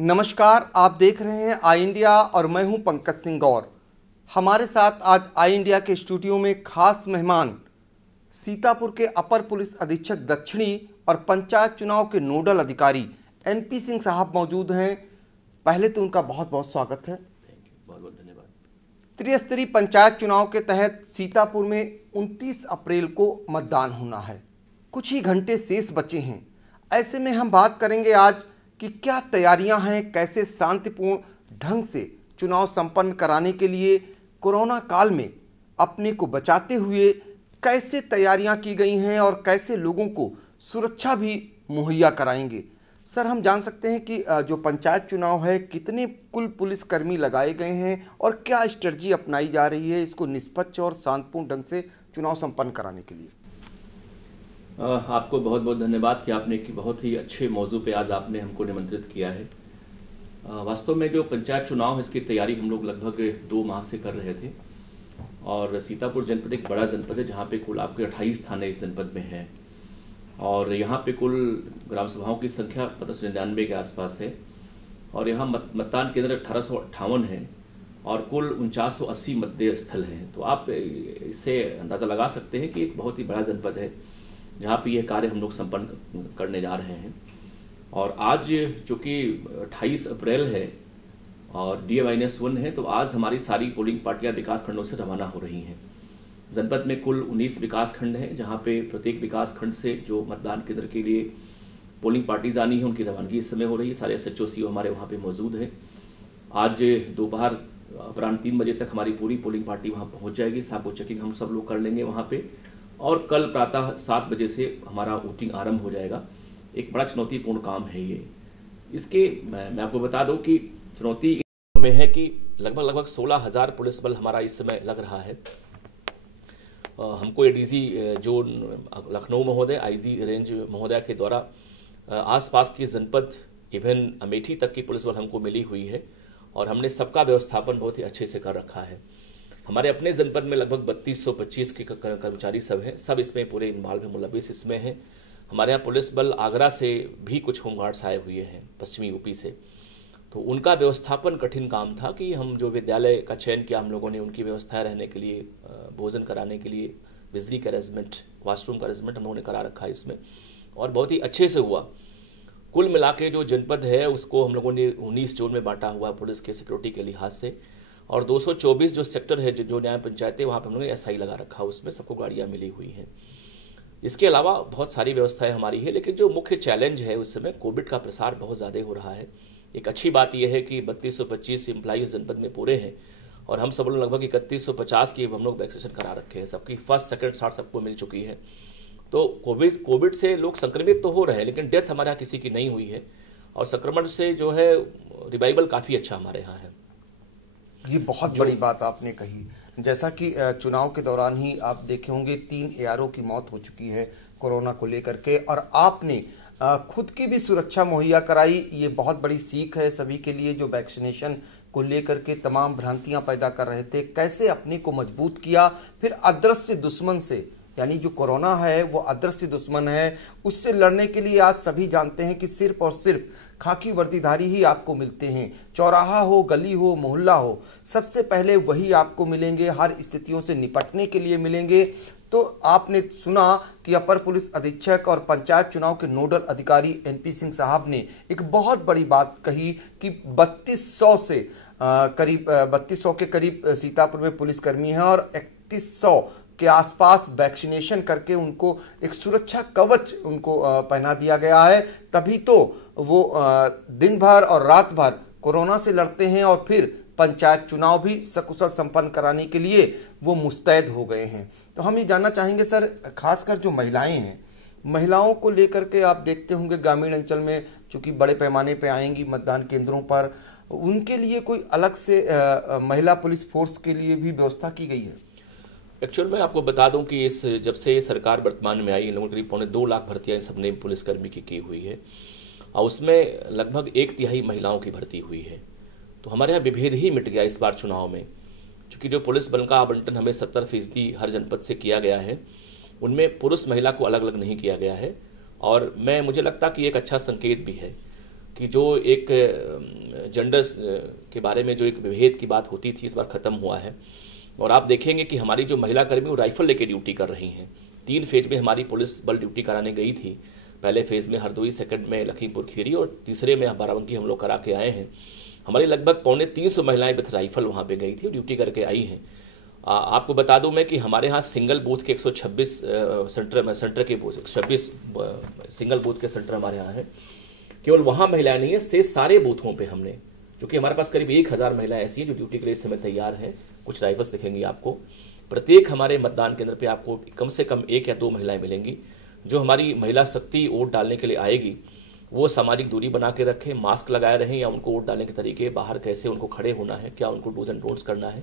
नमस्कार, आप देख रहे हैं आई इंडिया और मैं हूं पंकज सिंह गौर। हमारे साथ आज आई इंडिया के स्टूडियो में खास मेहमान सीतापुर के अपर पुलिस अधीक्षक दक्षिणी और पंचायत चुनाव के नोडल अधिकारी एनपी सिंह साहब मौजूद हैं। पहले तो उनका बहुत बहुत स्वागत है। थैंक यू, बहुत बहुत धन्यवाद। त्रिस्तरीय पंचायत चुनाव के तहत सीतापुर में 29 अप्रैल को मतदान होना है। कुछ ही घंटे शेष बचे हैं। ऐसे में हम बात करेंगे आज कि क्या तैयारियां हैं, कैसे शांतिपूर्ण ढंग से चुनाव संपन्न कराने के लिए कोरोना काल में अपने को बचाते हुए कैसे तैयारियां की गई हैं और कैसे लोगों को सुरक्षा भी मुहैया कराएंगे। सर, हम जान सकते हैं कि जो पंचायत चुनाव है, कितने कुल पुलिसकर्मी लगाए गए हैं और क्या स्ट्रेटजी अपनाई जा रही है इसको निष्पक्ष और शांतिपूर्ण ढंग से चुनाव संपन्न कराने के लिए। आपको बहुत बहुत धन्यवाद कि आपने कि बहुत ही अच्छे मौजू पे आज आपने हमको निमंत्रित किया है। वास्तव में जो पंचायत चुनाव है इसकी तैयारी हम लोग लगभग 2 माह से कर रहे थे और सीतापुर जनपद एक बड़ा जनपद है जहाँ पे कुल आपके 28 थाने इस जनपद में हैं और यहाँ पे कुल ग्राम सभाओं की संख्या 1599 के आसपास है और यहाँ मतदान केंद्र 1858 है और कुल 4980 मतदेय स्थल हैं। तो आप इससे अंदाज़ा लगा सकते हैं कि एक बहुत ही बड़ा जनपद है जहाँ पे ये कार्य हम लोग संपन्न करने जा रहे हैं। और आज चूँकि 28 अप्रैल है और DA-1 है, तो आज हमारी सारी पोलिंग पार्टियाँ विकास खंडों से रवाना हो रही हैं। जनपद में कुल 19 विकास खंड हैं जहाँ पे प्रत्येक विकास खंड से जो मतदान केंद्र के लिए पोलिंग पार्टीज आनी है उनकी रवानगी इस समय हो रही है। सारे SHO हमारे वहाँ पे मौजूद हैं। आज दोपहर अपराह्न 3 बजे तक हमारी पूरी पोलिंग पार्टी वहाँ पहुँच जाएगी। साको चेकिंग हम सब लोग कर लेंगे वहाँ पे और कल प्रातः 7 बजे से हमारा वोटिंग आरंभ हो जाएगा। एक बड़ा चुनौतीपूर्ण काम है ये। इसके मैं आपको बता दूं कि चुनौती में है कि लगभग 16,000 पुलिस बल हमारा इस समय लग रहा है। हमको ADG जो लखनऊ महोदय IG रेंज महोदय के द्वारा आसपास की जनपद इवन अमेठी तक की पुलिस बल हमको मिली हुई है और हमने सबका व्यवस्थापन बहुत ही अच्छे से कर रखा है। हमारे अपने जनपद में लगभग 3225 के कर्मचारी सब हैं, सब इसमें पूरे इन्वॉल्व हैं, मुलविस इसमें हैं। हमारे यहाँ पुलिस बल आगरा से भी कुछ होमगार्ड्स आए हुए हैं, पश्चिमी UP से। तो उनका व्यवस्थापन कठिन काम था कि हम जो विद्यालय का चयन किया हम लोगों ने, उनकी व्यवस्थाएं रहने के लिए, भोजन कराने के लिए, बिजली का अरेंजमेंट, वॉशरूम का अरेंजमेंट हम लोगों ने करा रखा है इसमें और बहुत ही अच्छे से हुआ। कुल मिला के जो जनपद है उसको हम लोगों ने 19 जोन में बांटा हुआ पुलिस के सिक्योरिटी के लिहाज से और 224 जो सेक्टर है जो न्याय पंचायतें वहाँ पर हम लोगों ने SI लगा रखा, उसमें सबको गाड़ियाँ मिली हुई हैं। इसके अलावा बहुत सारी व्यवस्थाएं हमारी है, लेकिन जो मुख्य चैलेंज है उस समय कोविड का प्रसार बहुत ज़्यादा हो रहा है। एक अच्छी बात यह है कि 3225 एम्प्लॉई जनपद में पूरे हैं और हम सब लोग लगभग 3150 की हम लोग वैक्सीनेशन करा रखे हैं। सबकी फर्स्ट सेकंड शॉट सबको मिल चुकी है। तो कोविड से लोग संक्रमित तो हो रहे हैं लेकिन डेथ हमारे यहाँ किसी की नहीं हुई है और संक्रमण से जो है रिवाइवल काफ़ी अच्छा हमारे यहाँ है। ये बहुत बड़ी बात आपने कही। जैसा कि चुनाव के दौरान ही आप देखे होंगे 3 ARO की मौत हो चुकी है कोरोना को लेकर के और आपने खुद की भी सुरक्षा मुहैया कराई। ये बहुत बड़ी सीख है सभी के लिए जो वैक्सीनेशन को लेकर के तमाम भ्रांतियां पैदा कर रहे थे। कैसे अपने को मजबूत किया, फिर अदृश्य दुश्मन से, यानी जो कोरोना है वो अदृश्य दुश्मन है, उससे लड़ने के लिए आज सभी जानते हैं कि सिर्फ और सिर्फ खाकी वर्दीधारी ही आपको मिलते हैं। चौराहा हो, गली हो, मोहल्ला हो, सबसे पहले वही आपको मिलेंगे, हर स्थितियों से निपटने के लिए मिलेंगे। तो आपने सुना कि अपर पुलिस अधीक्षक और पंचायत चुनाव के नोडल अधिकारी एनपी सिंह साहब ने एक बहुत बड़ी बात कही कि 3200 के करीब सीतापुर में पुलिसकर्मी हैं और 3100 के आसपास वैक्सीनेशन करके उनको एक सुरक्षा कवच उनको पहना दिया गया है। तभी तो वो दिन भर और रात भर कोरोना से लड़ते हैं और फिर पंचायत चुनाव भी सकुशल संपन्न कराने के लिए वो मुस्तैद हो गए हैं। तो हम ये जानना चाहेंगे सर, खासकर जो महिलाएं हैं, महिलाओं को लेकर के आप देखते होंगे ग्रामीण अंचल में चूँकि बड़े पैमाने पे आएंगी मतदान केंद्रों पर, उनके लिए कोई अलग से महिला पुलिस फोर्स के लिए भी व्यवस्था की गई है? एक्चुअल में आपको बता दूं कि जब से सरकार वर्तमान में आई, इन लोगों करीब 2.25 लाख भर्तियाँ सबने पुलिसकर्मी की हुई है और उसमें लगभग 1/3 महिलाओं की भर्ती हुई है। तो हमारे यहाँ विभेद ही मिट गया इस बार चुनाव में, क्योंकि जो पुलिस बल का आवंटन हमें 70% हर जनपद से किया गया है, उनमें पुरुष महिला को अलग अलग नहीं किया गया है और मुझे लगता कि एक अच्छा संकेत भी है कि जो एक जेंडर के बारे में जो एक विभेद की बात होती थी, इस बार ख़त्म हुआ है। और आप देखेंगे कि हमारी जो महिला कर्मी वो राइफल लेके ड्यूटी कर रही हैं। 3 फेज में हमारी पुलिस बल ड्यूटी कराने गई थी। पहले फेज़ में हरदोई, सेकंड में लखीमपुर खीरी और तीसरे में बाराबंकी हम लोग करा के आए हैं। हमारी लगभग 350 महिलाएं विथ राइफल वहाँ पे गई थी और ड्यूटी करके आई हैं। आपको बता दूं मैं कि हमारे यहाँ सिंगल बूथ के 126 सेंटर के 26 सिंगल बूथ के सेंटर हमारे यहाँ हैं। केवल वहाँ महिलाएं नहीं है, से सारे बूथों पे हमने, क्योंकि हमारे पास करीब 1000 महिलाएं ऐसी हैं जो ड्यूटी के लिए इस समय तैयार हैं। कुछ राइफल्स दिखेंगी आपको। प्रत्येक हमारे मतदान केंद्र पे आपको कम से कम 1 या 2 महिलाएं मिलेंगी। जो हमारी महिला शक्ति वोट डालने के लिए आएगी वो सामाजिक दूरी बना के रखें, मास्क लगाए रहें, या उनको वोट डालने के तरीके, बाहर कैसे उनको खड़े होना है, क्या उनको डूज एंड डोंट्स करना है,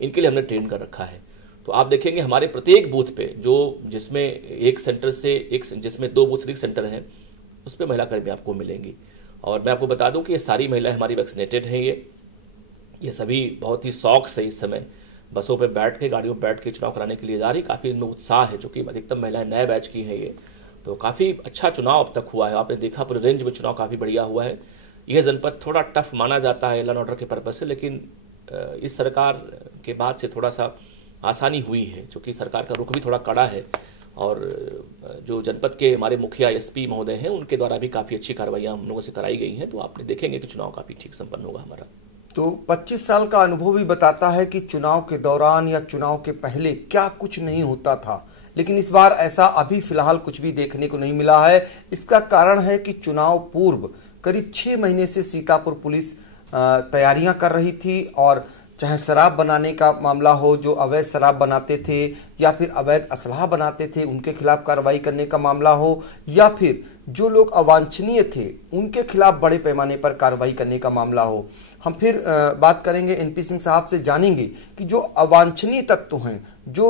इनके लिए हमने ट्रेन कर रखा है। तो आप देखेंगे हमारे प्रत्येक बूथ पे जिसमें एक सेंटर से जिसमें 2 बूथ सेंटर हैं, उस पर महिला कर्मी आपको मिलेंगी। और मैं आपको बता दूं कि ये सारी महिलाएं हमारी वैक्सीनेटेड हैं। ये सभी बहुत ही शौक से इस समय बसों पे बैठ के, गाड़ियों पे बैठ के चुनाव कराने के लिए जा रही। काफ़ी इनमें उत्साह है, चूँकि अधिकतम महिलाएं नए बैच की हैं ये। तो काफ़ी अच्छा चुनाव अब तक हुआ है। आपने देखा पूरे रेंज में चुनाव काफ़ी बढ़िया हुआ है। यह जनपद थोड़ा टफ माना जाता है लॉ एंड ऑर्डर के पर्पज से, लेकिन इस सरकार के बाद से थोड़ा सा आसानी हुई है, क्योंकि सरकार का रुख भी थोड़ा कड़ा है। और जो जनपद के हमारे मुखिया एसपी महोदय हैं, उनके द्वारा भी काफ़ी अच्छी कार्रवाइयाँ हम लोगों से कराई गई हैं। तो आपने देखेंगे कि चुनाव काफ़ी ठीक संपन्न होगा हमारा। तो 25 साल का अनुभव भी बताता है कि चुनाव के दौरान या चुनाव के पहले क्या कुछ नहीं होता था, लेकिन इस बार ऐसा अभी फिलहाल कुछ भी देखने को नहीं मिला है। इसका कारण है कि चुनाव पूर्व करीब 6 महीने से सीतापुर पुलिस तैयारियां कर रही थी, और चाहे शराब बनाने का मामला हो, जो अवैध शराब बनाते थे या फिर अवैध असलहा बनाते थे उनके खिलाफ कार्रवाई करने का मामला हो, या फिर जो लोग अवांछनीय थे उनके खिलाफ बड़े पैमाने पर कार्रवाई करने का मामला हो। हम फिर बात करेंगे एनपी सिंह साहब से, जानेंगे कि जो अवांछनीय तत्व हैं, जो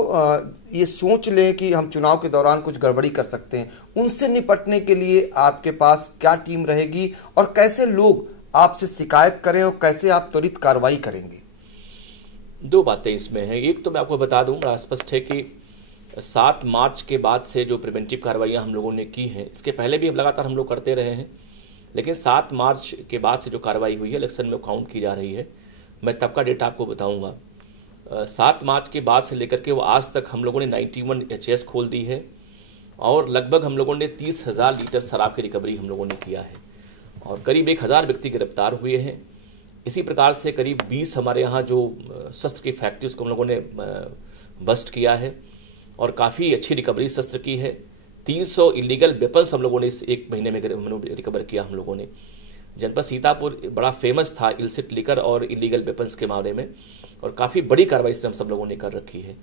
ये सोच लें कि हम चुनाव के दौरान कुछ गड़बड़ी कर सकते हैं, उनसे निपटने के लिए आपके पास क्या टीम रहेगी और कैसे लोग आपसे शिकायत करें और कैसे आप त्वरित कार्रवाई करेंगे? 2 बातें इसमें हैं। एक तो मैं आपको बता दूं, बड़ा स्पष्ट है कि 7 मार्च के बाद से जो प्रिवेंटिव कार्रवाइयां हम लोगों ने की हैं, इसके पहले भी लगातार हम लोग करते रहे हैं, लेकिन 7 मार्च के बाद से जो कार्रवाई हुई है इलेक्शन में काउंट की जा रही है। मैं तब का डेटा आपको बताऊंगा। 7 मार्च के बाद से लेकर के वो आज तक हम लोगों ने 91 HS खोल दी है, और लगभग हम लोगों ने 30,000 लीटर शराब की रिकवरी हम लोगों ने किया है, और करीब 1000 व्यक्ति गिरफ्तार हुए हैं। इसी प्रकार से करीब 20 हमारे यहाँ जो शस्त्र की फैक्ट्री, उसको हम लोगों ने बस्ट किया है, और काफ़ी अच्छी रिकवरी शस्त्र की है। 300 इलीगल वेपन्स हम लोगों ने इस 1 महीने में रिकवर किया हम लोगों ने। जनपद सीतापुर बड़ा फेमस था इल्सिट लिकर और इलीगल वेपन्स के मामले में, और काफ़ी बड़ी कार्रवाई से हम सब लोगों ने कर रखी है।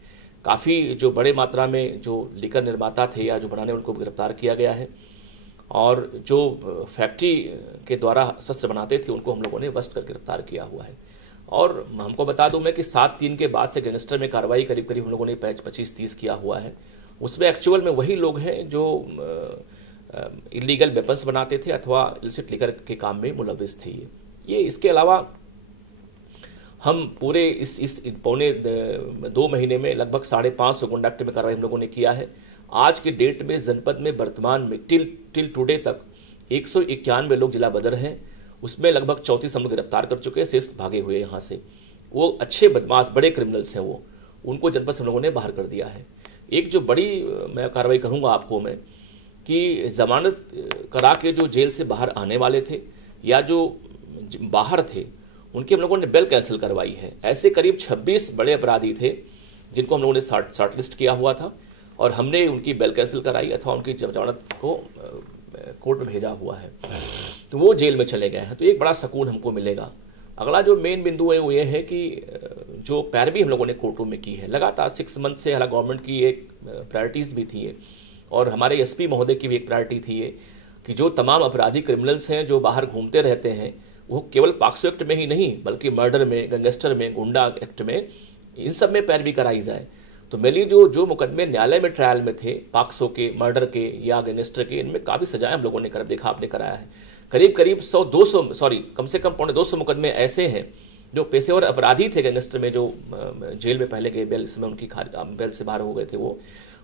काफ़ी जो बड़े मात्रा में जो लिकर निर्माता थे या जो बनाने, उनको गिरफ्तार किया गया है, और जो फैक्ट्री के द्वारा शस्त्र बनाते थे उनको हम लोगों ने बस्ट कर गिरफ्तार किया हुआ है। और हमको बता दूं मैं कि 7/3 के बाद से गैंगस्टर में कार्रवाई करीब करीब हम लोगों ने 25-30 किया हुआ है। उसमें एक्चुअल में वही लोग हैं जो इलीगल वेपन्स बनाते थे अथवा इल्सिट लिकर के काम में मुलविस थे ये। इसके अलावा हम पूरे इस पौने 2 महीने में लगभग 550 गुंडा एक्ट में कार्रवाई हम लोगों ने किया है। आज के डेट में जनपद में वर्तमान में टिल टुडे तक 191 लोग जिला बदर हैं, उसमें लगभग 34 हम लोग गिरफ्तार कर चुके हैं, शेष भागे हुए यहाँ से। वो अच्छे बदमाश बड़े क्रिमिनल्स हैं, उनको जनपद से हम लोगों ने बाहर कर दिया है। एक जो बड़ी मैं कार्रवाई करूँगा आपको मैं, कि जमानत करा के जो जेल से बाहर आने वाले थे या जो बाहर थे, उनकी हम लोगों ने बेल कैंसिल करवाई है। ऐसे करीब 26 बड़े अपराधी थे जिनको हम लोगों ने शॉर्ट लिस्ट किया हुआ था, और हमने उनकी बेल कैंसिल कराई अथवा उनकी जमानत को कोर्ट में भेजा हुआ है, तो वो जेल में चले गए हैं। तो एक बड़ा सुकून हमको मिलेगा। अगला जो मेन बिंदु है वो ये है कि जो पैरवी हम लोगों ने कोर्टों में की है लगातार 6 मंथ से, हालांकि गवर्नमेंट की एक प्रायोरिटीज भी थी ये, और हमारे एसपी महोदय की भी एक प्रायोरिटी थी ये, कि जो तमाम अपराधी क्रिमिनल्स हैं जो बाहर घूमते रहते हैं, वो केवल पॉक्सो एक्ट में ही नहीं बल्कि मर्डर में, गैंगस्टर में, गुंडा एक्ट में, इन सब में पैरवी कराई जाए। तो मेरे लिए जो मुकदमे न्यायालय में ट्रायल में थे, पॉक्सो के, मर्डर के या गैंगस्टर के, इनमें काफ़ी सजाएं हम लोगों ने देखा आपने कराया है। करीब 100-200 कम से कम 250 मुकदमे ऐसे हैं जो पेशेवर अपराधी थे गैंगस्टर में, जो जेल में पहले गए, बेल इस समय उनकी बेल से बाहर हो गए थे,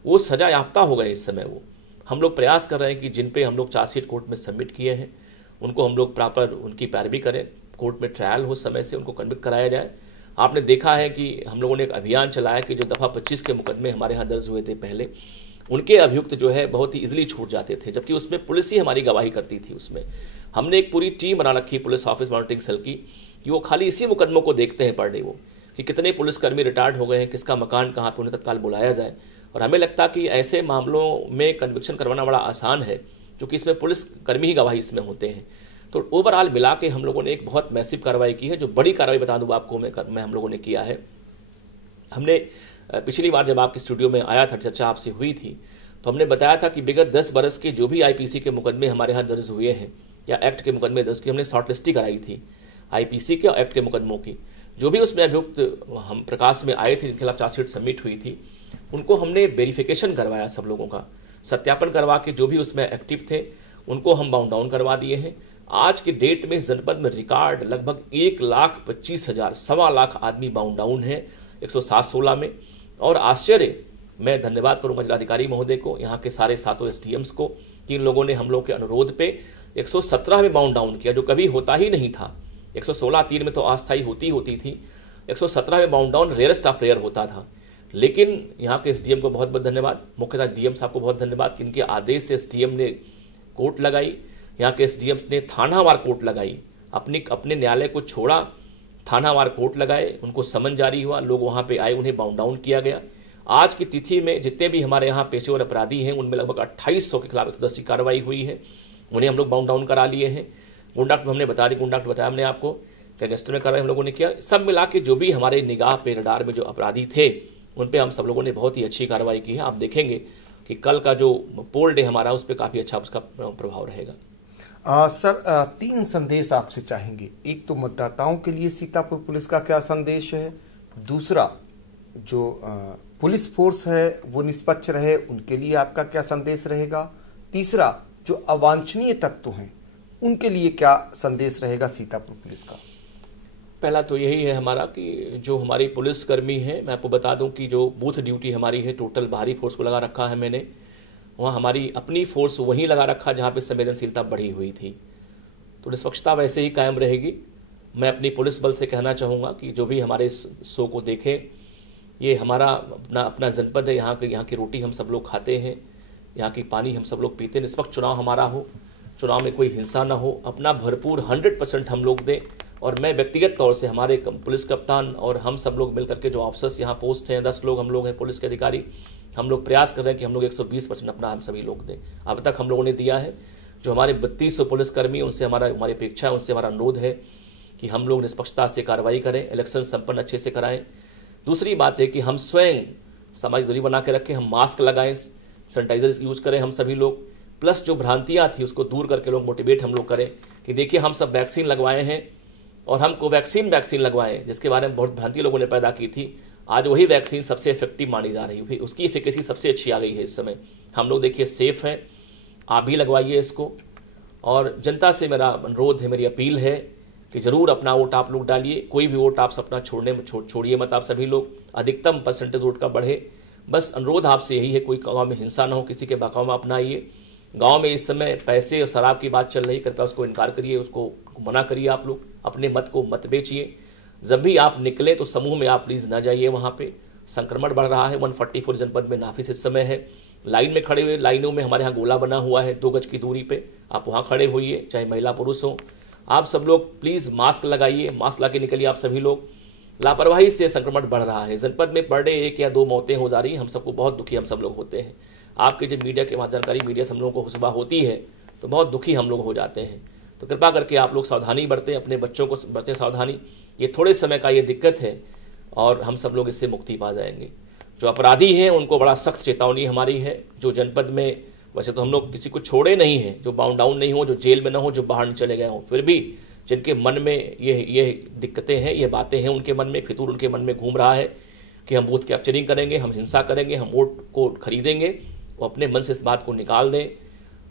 वो सजा याफ्ता हो गए इस समय। वो हम लोग प्रयास कर रहे हैं कि जिन पे हम लोग चार्जशीट कोर्ट में सबमिट किए हैं उनको हम लोग प्रॉपर उनकी पैरवी करें, कोर्ट में ट्रायल हो, समय से उनको कन्विक्ट कराया जाए। आपने देखा है कि हम लोगों ने एक अभियान चलाया कि जो दफ़ा 25 के मुकदमे हमारे यहाँ दर्ज हुए थे पहले, उनके अभियुक्त जो है बहुत ही इजीली छूट जाते थे, जबकि उसमें पुलिस ही हमारी गवाही करती थी। उसमें हमने एक पूरी टीम बना रखी पुलिस ऑफिस मॉनिटरिंग सेल की कि वो खाली इसी मुकदमों को देखते हैं पर डे, वो कि कितने पुलिसकर्मी रिटायर्ड हो गए हैं, किसका मकान कहाँ पे, उन्हें तत्काल बुलाया जाए। और हमें लगता कि ऐसे मामलों में कन्विक्शन करवाना बड़ा आसान है, क्योंकि इसमें पुलिसकर्मी ही गवाही इसमें होते हैं। तो ओवरऑल मिला के हम लोगों ने एक बहुत मैसिव कार्रवाई की है। जो बड़ी कार्रवाई बता दूँ आपको मैं हम लोगों ने किया है, हमने पिछली बार जब आपके स्टूडियो में आया था, चर्चा आपसे हुई थी, तो हमने बताया था कि विगत 10 बरस के जो भी आईपीसी के मुकदमे हमारे यहाँ दर्ज हुए हैं या एक्ट के मुकदमे दर्ज किए, हमने शॉर्टलिस्टिंग कराई थी आईपीसी के और एक्ट के मुकदमों की। जो भी उसमें अभियुक्त हम प्रकाश में आए थे, जिनके खिलाफ चार्जशीट सबमिट हुई थी, उनको हमने वेरिफिकेशन करवाया, सब लोगों का सत्यापन करवा के जो भी उसमें एक्टिव थे उनको हम बाउंड डाउन करवा दिए हैं। आज के डेट में जनपद में रिकॉर्ड लगभग 1,25,000 सवा लाख आदमी बाउंड डाउन है 107-16 में। और आश्चर्य, मैं धन्यवाद करूंगा जिलाधिकारी महोदय को, यहाँ के सारे 7 एसडीएम्स को, कि इन लोगों ने हम लोग के अनुरोध पे 117 में बाउंड डाउन किया, जो कभी होता ही नहीं था। 116-3 में तो अस्थायी होती थी, 117 में बाउंड डाउन रेयरेस्ट ऑफ रेयर होता था। लेकिन यहाँ के एसडीएम को बहुत बहुत धन्यवाद, मुख्यतः डीएम साहब को बहुत धन्यवाद कि इनके आदेश से एसडीएम ने कोर्ट लगाई, यहाँ के एसडीएम ने थानावार कोर्ट लगाई, अपने न्यायालय को छोड़ा, थानावार कोर्ट लगाए, उनको समन जारी हुआ, लोग वहाँ पे आए, उन्हें बाउंड डाउन किया गया। आज की तिथि में जितने भी हमारे यहाँ पेशेवर अपराधी हैं, उनमें लगभग 2800 के खिलाफ 110 की कार्रवाई हुई है, उन्हें हम लोग बाउंड डाउन करा लिए हैं। गुंडाक्ट हमने बता दी, गुंडाक्ट बताया हमने आपको, गैंगस्टर में कार्रवाई हम लोगों ने किया। सब मिला के जो भी हमारे निगाह पे रडार में जो अपराधी थे, उन पे हम सब लोगों ने बहुत ही अच्छी कार्रवाई की है। आप देखेंगे कि कल का जो पोल डे हमारा, उस पर काफ़ी अच्छा उसका प्रभाव रहेगा। सर, 3 संदेश आपसे चाहेंगे। एक तो मतदाताओं के लिए सीतापुर पुलिस का क्या संदेश है, दूसरा जो पुलिस फोर्स है वो निष्पक्ष रहे, उनके लिए आपका क्या संदेश रहेगा, तीसरा जो अवांछनीय तत्व हैं उनके लिए क्या संदेश रहेगा सीतापुर पुलिस का। पहला तो यही है हमारा कि जो हमारी पुलिसकर्मी है, मैं आपको बता दूं कि जो बूथ ड्यूटी हमारी है, टोटल बाहरी फोर्स को लगा रखा है मैंने, वहाँ हमारी अपनी फोर्स वहीं लगा रखा जहाँ पे संवेदनशीलता बढ़ी हुई थी, तो निष्पक्षता वैसे ही कायम रहेगी। मैं अपनी पुलिस बल से कहना चाहूँगा कि जो भी हमारे इस शो को देखें, ये हमारा अपना जनपद है, यहाँ की रोटी हम सब लोग खाते हैं, यहाँ की पानी हम सब लोग पीते हैं। निष्पक्ष चुनाव हमारा हो, चुनाव में कोई हिंसा ना हो, अपना भरपूर 100% हम लोग दें। और मैं व्यक्तिगत तौर से, हमारे पुलिस कप्तान और हम सब लोग मिलकर के जो ऑफिसर्स यहाँ पोस्ट हैं, 10 लोग हम लोग हैं पुलिस के अधिकारी, हम लोग प्रयास कर रहे हैं कि हम लोग 120% अपना हम सभी लोग दें। अब तक हम लोगों ने दिया है। जो हमारे 3200 पुलिसकर्मी, उनसे हमारी अपेक्षा है, उनसे हमारा अनुरोध है कि हम लोग निष्पक्षता से कार्रवाई करें, इलेक्शन संपन्न अच्छे से कराएं। दूसरी बात है कि हम स्वयं सामाजिक दूरी बना के रखें, हम मास्क लगाएं, सैनिटाइजर यूज करें हम सभी लोग, प्लस जो भ्रांतियां थी उसको दूर करके लोग मोटिवेट हम लोग करें कि देखिए हम सब वैक्सीन लगवाए हैं और हम कोवैक्सीन लगवाएं, जिसके बारे में बहुत भ्रांति लोगों ने पैदा की थी। आज वही वैक्सीन सबसे इफेक्टिव मानी जा रही है, उसकी इफिकेसी सबसे अच्छी आ गई है इस समय। हम लोग देखिए सेफ हैं, आप भी लगवाइए इसको। और जनता से मेरा अनुरोध है, मेरी अपील है कि जरूर अपना वोट आप लोग डालिए, कोई भी वोट आप अपना छोड़िए मत, आप सभी लोग अधिकतम परसेंटेज वोट का बढ़े। बस अनुरोध आपसे यही है, कोई गाँव में हिंसा ना हो, किसी के बहकाव में अपना आइए। गांव में इस समय पैसे और शराब की बात चल रही, कृपया उसको इनकार करिए, उसको मना करिए। आप लोग अपने मत को मत बेचिए। जब भी आप निकले तो समूह में आप प्लीज ना जाइए, वहां पे संक्रमण बढ़ रहा है। 144 जनपद में नाफिस इस समय है। लाइन में खड़े हुए, लाइनों में हमारे यहाँ गोला बना हुआ है 2 गज की दूरी पे, आप वहां खड़े होइए, चाहे महिला पुरुष हो। आप सब लोग प्लीज मास्क लगाइए, मास्क लगा के निकलिए आप सभी लोग। लापरवाही से संक्रमण बढ़ रहा है, जनपद में पर डे 1 या 2 मौतें हो जा रही हैं, हम सबको बहुत दुखी हम सब लोग होते हैं। आपके जब मीडिया के जानकारी मीडिया से हम लोगों को सुबह होती है तो बहुत दुखी हम लोग हो जाते हैं। तो कृपा करके आप लोग सावधानी बरतें, अपने बच्चों को बरतें सावधानी। ये थोड़े समय का ये दिक्कत है और हम सब लोग इससे मुक्ति पा जाएंगे। जो अपराधी हैं उनको बड़ा सख्त चेतावनी हमारी है। जो जनपद में, वैसे तो हम लोग किसी को छोड़े नहीं हैं, जो बाउंड डाउन नहीं हो, जो जेल में ना हो, जो बाहर नहीं चले गए हों, फिर भी जिनके मन में ये दिक्कतें हैं, ये बातें हैं उनके मन में, फितूर उनके मन में घूम रहा है कि हम बूथ कैप्चरिंग करेंगे, हम हिंसा करेंगे, हम वोट को खरीदेंगे, वो अपने मन से इस बात को निकाल दें।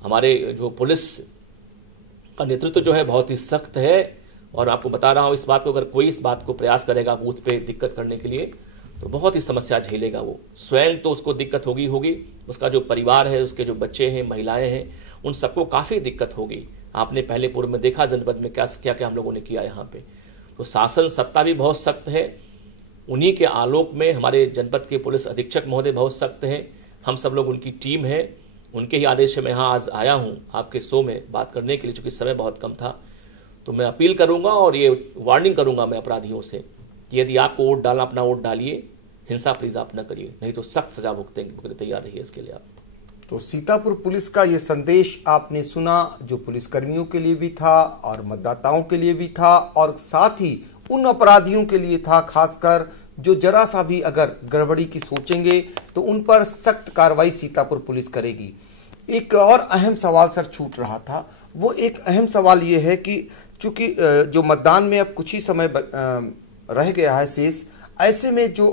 हमारे जो पुलिस का नेतृत्व जो है बहुत ही सख्त है और आपको बता रहा हूँ इस बात को, अगर कोई इस बात को प्रयास करेगा बूथ पे दिक्कत करने के लिए तो बहुत ही समस्या झेलेगा। वो स्वयं तो उसको दिक्कत होगी, उसका जो परिवार है, उसके जो बच्चे हैं, महिलाएं हैं, उन सबको काफ़ी दिक्कत होगी। आपने पहले पूर्व में देखा जनपद में क्या क्या हम लोगों ने किया यहाँ पे। तो शासन सत्ता भी बहुत सख्त है, उन्हीं के आलोक में हमारे जनपद के पुलिस अधीक्षक महोदय बहुत सख्त हैं, हम सब लोग उनकी टीम है, उनके ही आदेश से मैं यहाँ आज आया हूँ आपके शो में बात करने के लिए, चूँकि समय बहुत कम था। तो मैं अपील करूँगा और ये वार्निंग करूँगा मैं अपराधियों से कि यदि आपको वोट डालना, अपना वोट डालिए, हिंसा प्लीज आप न करिए, नहीं तो सख्त सजा भुगतने तैयार रहिए इसके लिए आप। तो सीतापुर पुलिस का ये संदेश आपने सुना, जो पुलिसकर्मियों के लिए भी था और मतदाताओं के लिए भी था, और साथ ही उन अपराधियों के लिए था खासकर जो जरा सा भी अगर गड़बड़ी की सोचेंगे तो उन पर सख्त कार्रवाई सीतापुर पुलिस करेगी। एक और अहम सवाल सर छूट रहा था, वो एक अहम सवाल ये है कि चूंकि जो मतदान में अब कुछ ही समय रह गया है शेष, ऐसे में जो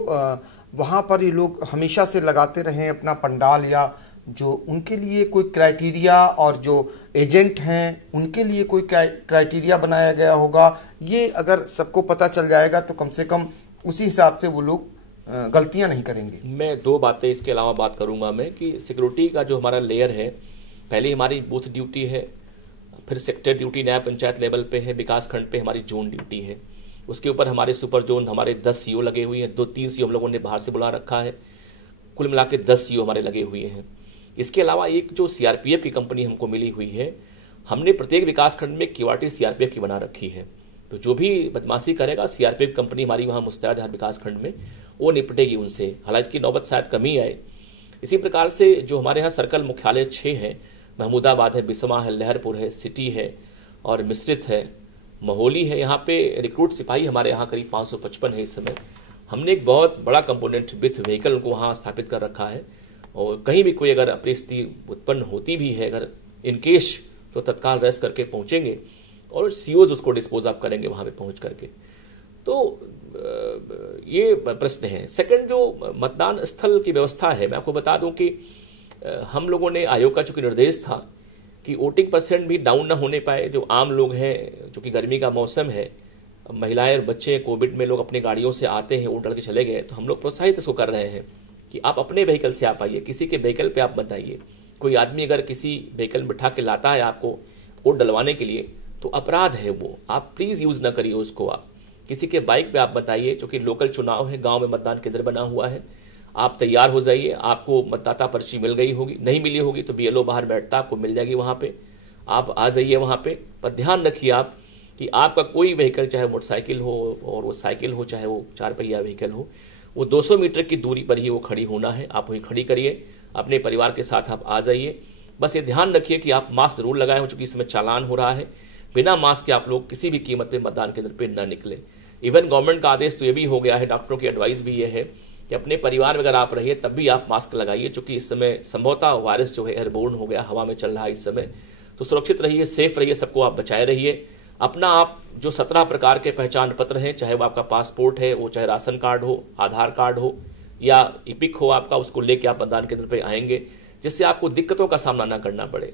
वहाँ पर ये लोग हमेशा से लगाते रहे अपना पंडाल, या जो उनके लिए कोई क्राइटेरिया और जो एजेंट हैं उनके लिए कोई क्राइटेरिया बनाया गया होगा, ये अगर सबको पता चल जाएगा तो कम से कम उसी हिसाब से वो लोग गलतियां नहीं करेंगे। मैं दो बातें इसके अलावा बात करूंगा मैं कि सिक्योरिटी का जो हमारा लेयर है, पहले हमारी बूथ ड्यूटी है, फिर सेक्टर ड्यूटी न्याय पंचायत लेवल पे है, विकास खंड पे हमारी जोन ड्यूटी है, उसके ऊपर हमारे सुपर जोन हमारे 10 सीओ लगे हुए हैं, 2-3 सीओ हम लोगों ने बाहर से बुला रखा है, कुल मिला के 10 सीओ हमारे लगे हुए हैं। इसके अलावा एक जो सीआरपीएफ की कंपनी हमको मिली हुई है, हमने प्रत्येक विकास खंड में क्यूआरटी सीआरपीएफ की बना रखी है। तो जो भी बदमाशी करेगा सीआरपीएफ कंपनी हमारी वहाँ मुस्तैद हर विकास खंड में, वो निपटेगी उनसे, हालांकि इसकी नौबत शायद कमी आए। इसी प्रकार से जो हमारे यहाँ सर्कल मुख्यालय 6 हैं, महमूदाबाद है, बिस्मा है, लहरपुर है, सिटी है और मिश्रित है, महोली है, यहाँ पे रिक्रूट सिपाही हमारे यहाँ करीब 555 है इस समय। हमने एक बहुत बड़ा कंपोनेंट विथ व्हीकल को वहाँ स्थापित कर रखा है, और कहीं भी कोई अगर अपरिस्थिति उत्पन्न होती भी है अगर इनकेश, तो तत्काल रेस्ट करके पहुँचेंगे और सीओज उसको डिस्पोज ऑफ करेंगे वहाँ पे पहुँच करके। तो ये प्रश्न है। सेकंड, जो मतदान स्थल की व्यवस्था है, मैं आपको बता दूं कि हम लोगों ने आयोग का चूंकि निर्देश था कि वोटिंग परसेंट भी डाउन ना होने पाए, जो आम लोग हैं, चूंकि गर्मी का मौसम है, महिलाएं और बच्चे कोविड में लोग अपनी गाड़ियों से आते हैं, वोट डाल के चले गए, तो हम लोग प्रोत्साहित इसको कर रहे हैं कि आप अपने व्हीकल से आप आइए, किसी के व्हीकल पे आप मत आइए। कोई आदमी अगर किसी व्हीकल में बिठा के लाता है आपको वोट डलवाने के लिए तो अपराध है वो, आप प्लीज यूज ना करिए उसको। आप किसी के बाइक पे आप बताइए, क्योंकि लोकल चुनाव है, गांव में मतदान केंद्र बना हुआ है, आप तैयार हो जाइए, आपको मतदाता पर्ची मिल गई होगी, नहीं मिली होगी तो बीएलओ बाहर बैठता आपको मिल जाएगी वहां पे, आप आ जाइए वहां पे। पर ध्यान रखिए आप कि आपका कोई व्हीकल, चाहे मोटरसाइकिल हो और वो साइकिल हो, चाहे वो 4 पहिया व्हीकल हो, वो 200 मीटर की दूरी पर ही वो खड़ी होना है, आप वहीं खड़ी करिए, अपने परिवार के साथ आप आ जाइए। बस ये ध्यान रखिए कि आप मास्क जरूर लगाए हो, चूंकि इसमें चालान हो रहा है, बिना मास्क के आप लोग किसी भी कीमत पे मतदान केंद्र पे न निकले। इवन गवर्नमेंट का आदेश तो ये भी हो गया है, डॉक्टरों की एडवाइस भी ये है कि अपने परिवार में अगर आप रहिए तब भी आप मास्क लगाइए, क्योंकि इस समय संभवतः वायरस जो है एयरबोर्न हो गया, हवा में चल रहा है इस समय। तो सुरक्षित रहिए, सेफ रहिए, सबको आप बचाए रहिए। अपना आप जो 17 प्रकार के पहचान पत्र हैं, चाहे वो आपका पासपोर्ट है, वो चाहे राशन कार्ड हो, आधार कार्ड हो या इपिक हो आपका, उसको लेके आप मतदान केंद्र पे आएंगे, जिससे आपको दिक्कतों का सामना ना करना पड़े।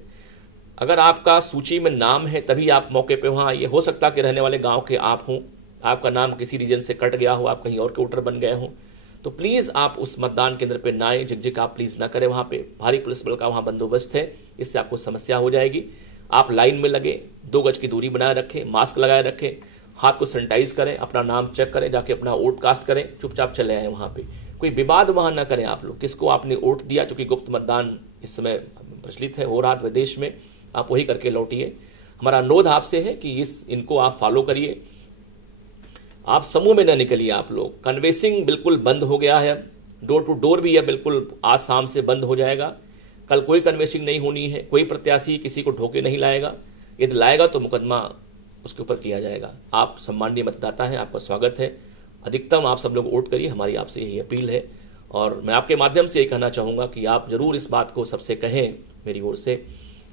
अगर आपका सूची में नाम है तभी आप मौके पे वहाँ, ये हो सकता कि रहने वाले गांव के आप हों, आपका नाम किसी रीजन से कट गया हो, आप कहीं और के वोटर बन गए हों, तो प्लीज़ आप उस मतदान केंद्र पे ना आए, झिकझिक आप प्लीज़ ना करें। वहाँ पे भारी पुलिस बल का वहाँ बंदोबस्त है, इससे आपको समस्या हो जाएगी। आप लाइन में लगे, 2 गज की दूरी बनाए रखें, मास्क लगाए रखें, हाथ को सैनिटाइज करें, अपना नाम चेक करें, जाके अपना वोट कास्ट करें, चुपचाप चले आए वहाँ पे। कोई विवाद वहाँ ना करें आप लोग, किसको आपने वोट दिया, चूंकि गुप्त मतदान इस समय प्रचलित है, हो रहा है विदेश में, आप वही करके लौटिए। हमारा अनुरोध आपसे है कि इनको आप फॉलो करिए, आप समूह में न निकलिए। आप लोग कन्वेसिंग बिल्कुल बंद हो गया है, डोर टू डोर भी यह बिल्कुल आज शाम से बंद हो जाएगा। कल कोई कन्वेसिंग नहीं होनी है, कोई प्रत्याशी किसी को ढोके नहीं लाएगा, यदि लाएगा तो मुकदमा उसके ऊपर किया जाएगा। आप सम्माननीय मतदाता हैं, आपका स्वागत है, अधिकतम आप सब लोग वोट करिए, हमारी आपसे यही अपील है। और मैं आपके माध्यम से ये कहना चाहूँगा कि आप जरूर इस बात को सबसे कहें मेरी ओर से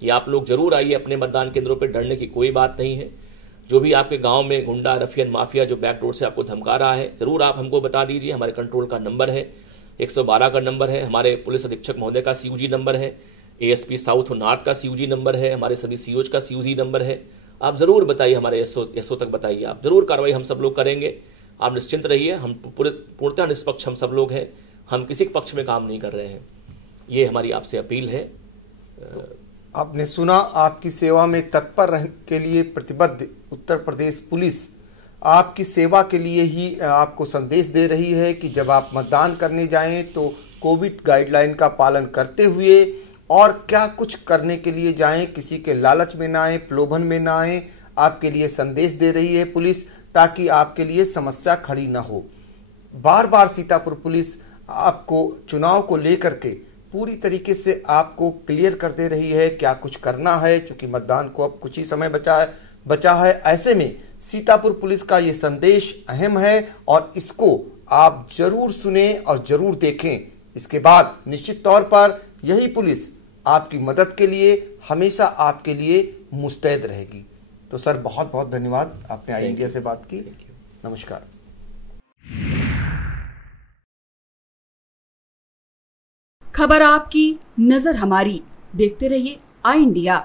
कि आप लोग जरूर आइए अपने मतदान केंद्रों पर, डरने की कोई बात नहीं है। जो भी आपके गांव में गुंडा रफियन माफिया जो बैक डोर से आपको धमका रहा है, जरूर आप हमको बता दीजिए। हमारे कंट्रोल का नंबर है 112 का नंबर है, हमारे पुलिस अधीक्षक महोदय का सीयूजी नंबर है, एएसपी साउथ और नॉर्थ का सीयूजी नंबर है, हमारे सभी सीओज का सीयूजी नंबर है। आप जरूर बताइए, हमारे एसओ तक बताइए, आप जरूर कार्रवाई हम सब लोग करेंगे। आप निश्चिंत रहिए, हम पूर्णतः निष्पक्ष हम सब लोग हैं, हम किसी के पक्ष में काम नहीं कर रहे हैं। ये हमारी आपसे अपील है। आपने सुना, आपकी सेवा में तत्पर रहने के लिए प्रतिबद्ध उत्तर प्रदेश पुलिस आपकी सेवा के लिए ही आपको संदेश दे रही है कि जब आप मतदान करने जाएं तो कोविड गाइडलाइन का पालन करते हुए और क्या कुछ करने के लिए जाएं, किसी के लालच में ना आए, प्रलोभन में ना आए। आपके लिए संदेश दे रही है पुलिस, ताकि आपके लिए समस्या खड़ी ना हो। बार बार सीतापुर पुलिस आपको चुनाव को लेकर के पूरी तरीके से आपको क्लियर कर दे रही है क्या कुछ करना है, क्योंकि मतदान को अब कुछ ही समय बचा है। ऐसे में सीतापुर पुलिस का ये संदेश अहम है और इसको आप जरूर सुने और जरूर देखें। इसके बाद निश्चित तौर पर यही पुलिस आपकी मदद के लिए हमेशा आपके लिए मुस्तैद रहेगी। तो सर, बहुत बहुत धन्यवाद, आपने आई इंडिया से बात की। नमस्कार। खबर आपकी, नजर हमारी। देखते रहिए आई इंडिया।